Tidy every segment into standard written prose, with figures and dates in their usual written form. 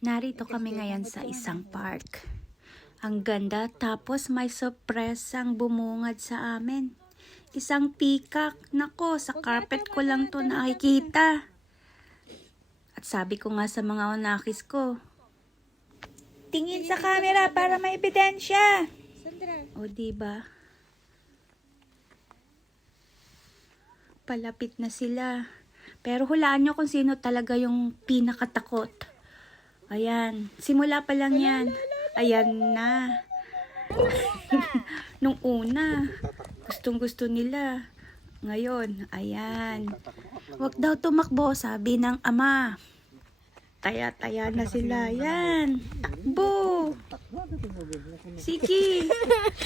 Narito kami ngayon sa isang park. Ang ganda, tapos may surpresang bumungad sa amin. Isang peacock. Nako, sa carpet ko lang to nakikita. At sabi ko nga sa mga unakis ko, tingin sa camera para may ebidensya. O diba? Palapit na sila. Pero hulaan nyo kung sino talaga yung pinakatakot. Ayan. Simula pa lang yan. Ayan na. Nung una, gustong-gusto nila. Ngayon, ayan. Huwag daw tumakbo, sabi ng ama. Taya-taya na sila. Ayan. Takbo. Sige.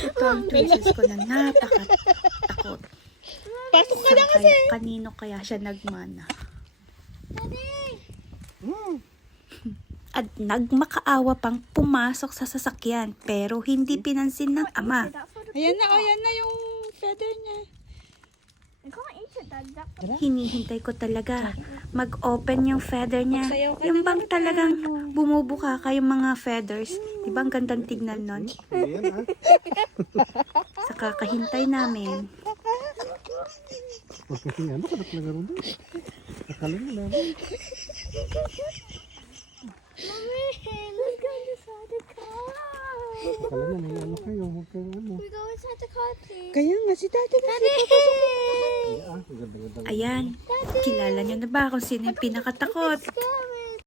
Ito ang twins ko na napakatakot. Pasok ka na kasi. Kanino kaya siya nagmana? At nagmakaawa pang pumasok sa sasakyan pero hindi pinansin ng ama. Ayan na yung feather niya. Hinihintay ko talaga mag-open yung feather niya. Yung bang talagang bumubuka kayong mga feathers. Di ba ang gandang tignan nun? Sa kakahintay namin. Huwag kasing ano, kalak-laga rin doon. Akala nyo namin. Mommy, let's go inside the car. Akala nyo may ano kayo, huwag kayo ano. We go inside the car, please. Kaya nga si daddy na. Daddy! Ang ganda-ganda. Ayan, kilala niyo na ba kung sino yung pinakatakot?